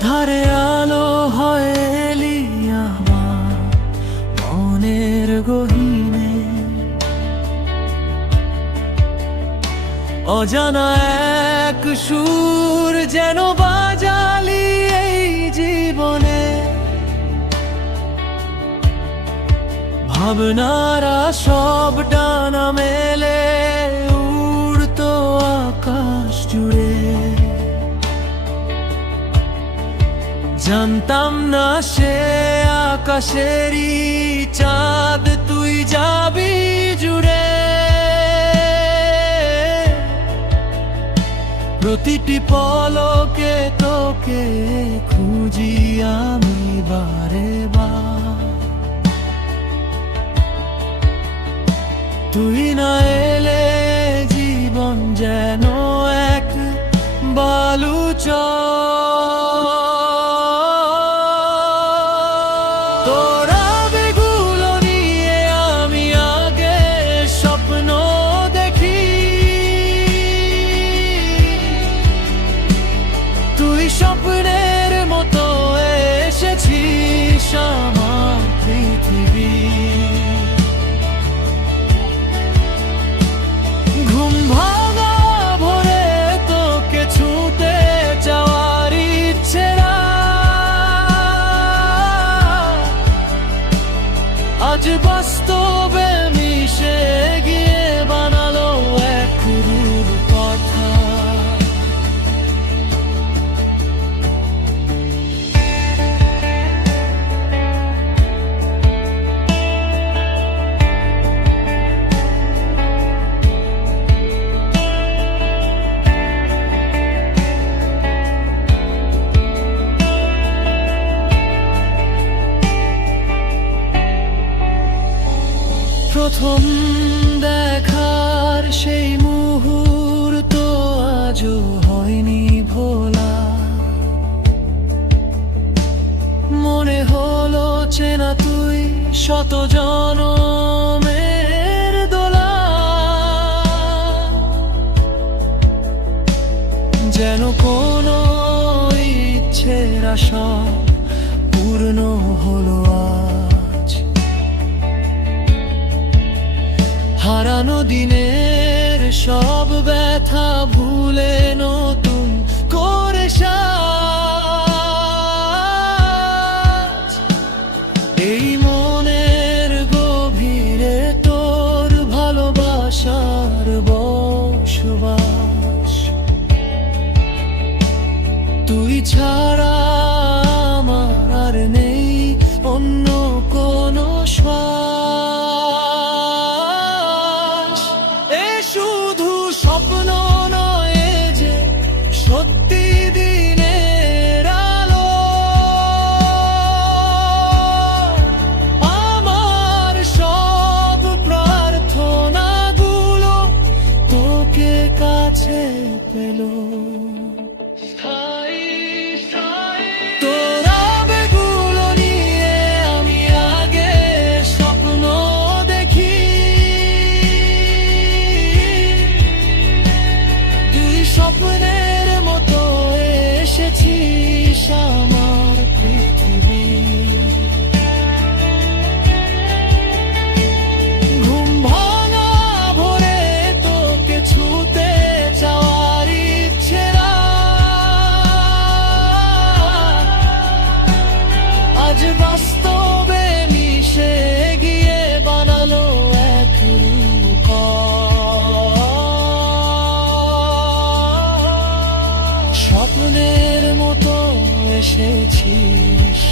আধারে আলো হয় আমার মনের গহিনে। অজানা এক সুর যেন বাজালি এই জীবনে। ভাবনারা সব ডানা মেলে উড়তো আকাশ জুড়ে। জানতাম না সে আকাশেরই চাঁদ, তুই যাবি জুড়ে। প্রতিটি পলকে তোকে খুঁজি আমি বারে তুই না এলে জীবন যেন এক বালুচ তোরা আজ বাস্তবে মিশে গিয়ে প্রথম দেখার সেই মুহূর্ত আজও হয়নি ভোলা। মনে হলো চেনা তুই শত জনমের দিনের সব ব্যথা ভুলে নতুন করে এই মনের গভীরে তোর ভালোবাসার বসবাস। তুই ছাড়া আমার আর নেই অন্য কোনো শ্বাস আজ মিশে গিয়ে বানালো এক রূপ। স্বপ্নের মতো এসেছিস।